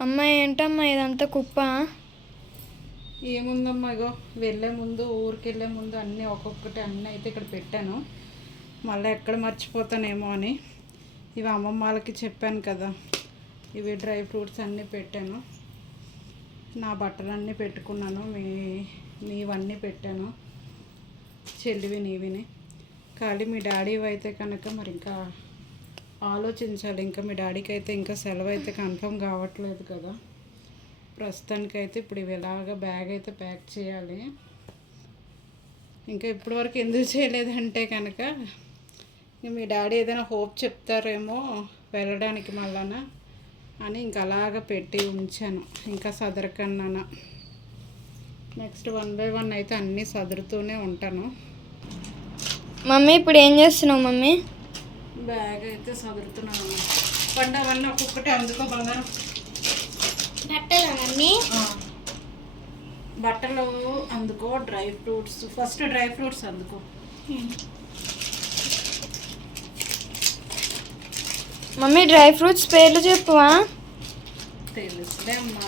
అమ్మ ఏంటమ్మా ఇదంతా కుప్ప? ఏముందమ్మా ఇగో వెళ్ళే ముందు ఊరికి వెళ్ళే ముందు అన్నీ ఒక్కొక్కటి అన్నీ అయితే ఇక్కడ పెట్టాను. మళ్ళీ ఎక్కడ మర్చిపోతానేమో అని. ఇవి అమ్మమ్మ వాళ్ళకి చెప్పాను కదా. ఇవి డ్రై ఫ్రూట్స్ అన్నీ పెట్టాను. నా బట్టలన్నీ పెట్టుకున్నాను. మీ నీవన్నీ పెట్టాను. చెల్లివి నీవిని. ఖాళీ మీ డాడీ అయితే కనుక మరి ఇంకా ఆలోచించాలి. ఇంకా మీ డాడీకి అయితే ఇంకా సెలవు అయితే కన్ఫర్మ్ కావట్లేదు కదా. ప్రస్తుతానికైతే ఇప్పుడు ఇవి ఎలాగ బ్యాగ్ అయితే ప్యాక్ చేయాలి. ఇంకా ఇప్పటి వరకు ఎందుకు చేయలేదంటే కనుక ఇంక మీ డాడీ ఏదైనా హోప్ చెప్తారేమో వెళ్ళడానికి మళ్ళాన అని ఇంకా అలాగ పెట్టి ఉంచాను. ఇంకా సదరకన్నానా. నెక్స్ట్ వన్ బై వన్ అయితే అన్నీ సదురుతూనే ఉంటాను. మమ్మీ ఇప్పుడు ఏం చేస్తున్నావు మమ్మీ? బ్యాగ్ అయితే సదురుతున్నాను. పండు అవన్నీ ఒక్కొక్కటి అందుకో బంగారం. బట్టలా మమ్మీ. బట్టలు అందుకో dry fruits. First dry fruits అందుకో. మమ్మీ డ్రై ఫ్రూట్స్ పేర్లు చెప్పువా? తెలుసులే అమ్మా.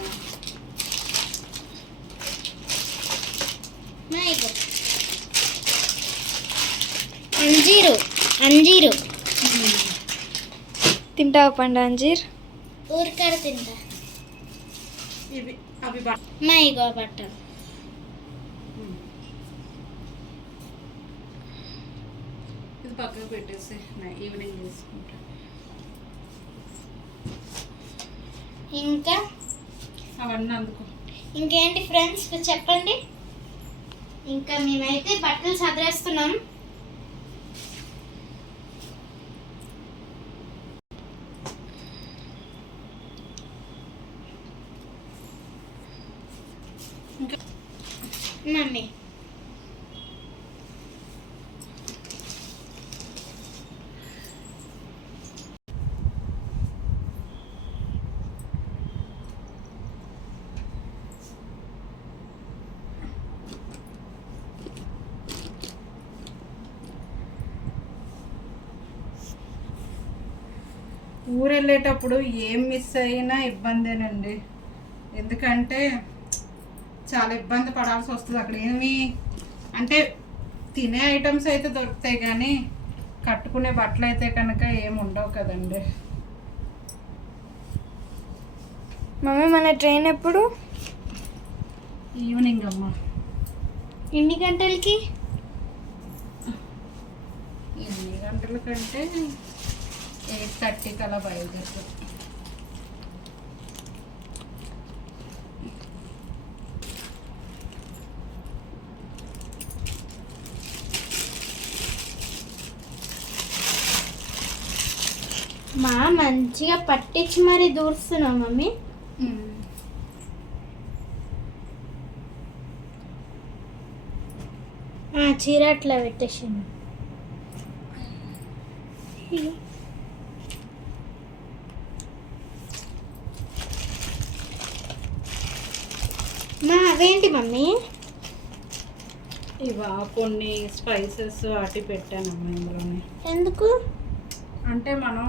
అంజీరు అంజీరు. తింటావా పండు అంజీర్? ఊరికాడ తింటా. ఇవి అవి బట్ట మా ఇగో బట్టలు. ఇది పక్కకు పెట్టేసి ఈవినింగ్ తీసుకుంటా. ఇంకా? అవన్నీ అందుకో. ఇంకేంటి ఫ్రెండ్స్ చెప్పండి. ఇంకా మేమైతే బట్టలు చదివేస్తున్నాం మమ్మీ ఊరు వెళ్ళేటప్పుడు ఏం మిస్ అయినా ఇబ్బందేనండి. ఎందుకంటే చాలా ఇబ్బంది పడాల్సి వస్తుంది అక్కడ. ఏమి అంటే తినే ఐటమ్స్ అయితే దొరుకుతాయి కానీ కట్టుకునే బట్టలు అయితే కనుక ఏమి ఉండవు కదండి. మమ్మీ మన ట్రైన్ ఎప్పుడు? ఈవినింగ్ అమ్మ. ఎన్ని గంటలకి? ఎన్ని గంటల కంటే ఎయిట్ థర్టీకి అలా బయలుదేరుతుంది మా మంచిగా పట్టించి మరి దూరుస్తున్నావు మమ్మీ. ఆ, చీర అట్లా పెట్టేసాను మా అవేంటి మమ్మీ? ఇవా కొన్ని స్పైసెస్ వాటి పెట్టానమ్మా ఇందులోనే. ఎందుకు? అంటే మనం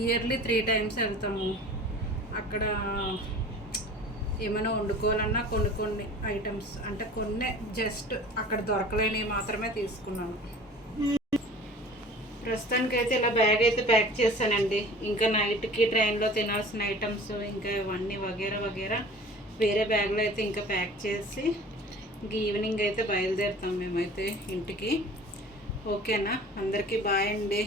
ఇయర్లీ త్రీ టైమ్స్ వెళ్తాము. అక్కడ ఏమైనా వండుకోవాలన్నా కొన్ని కొన్ని ఐటమ్స్ అంటే కొన్ని జస్ట్ అక్కడ దొరకలేనివి మాత్రమే తీసుకున్నాను. ప్రస్తుతానికి అయితే ఇలా బ్యాగ్ అయితే ప్యాక్ చేశానండి. ఇంకా నైట్కి ట్రైన్లో తినాల్సిన ఐటమ్స్ ఇంకా ఇవన్నీ వగేరా వగేరా వేరే బ్యాగ్లో అయితే ఇంకా ప్యాక్ చేసి ఇంక ఈవినింగ్ అయితే బయలుదేరుతాం మేమైతే ఇంటికి. ఓకేనా? అందరికీ బాయ్ అండి.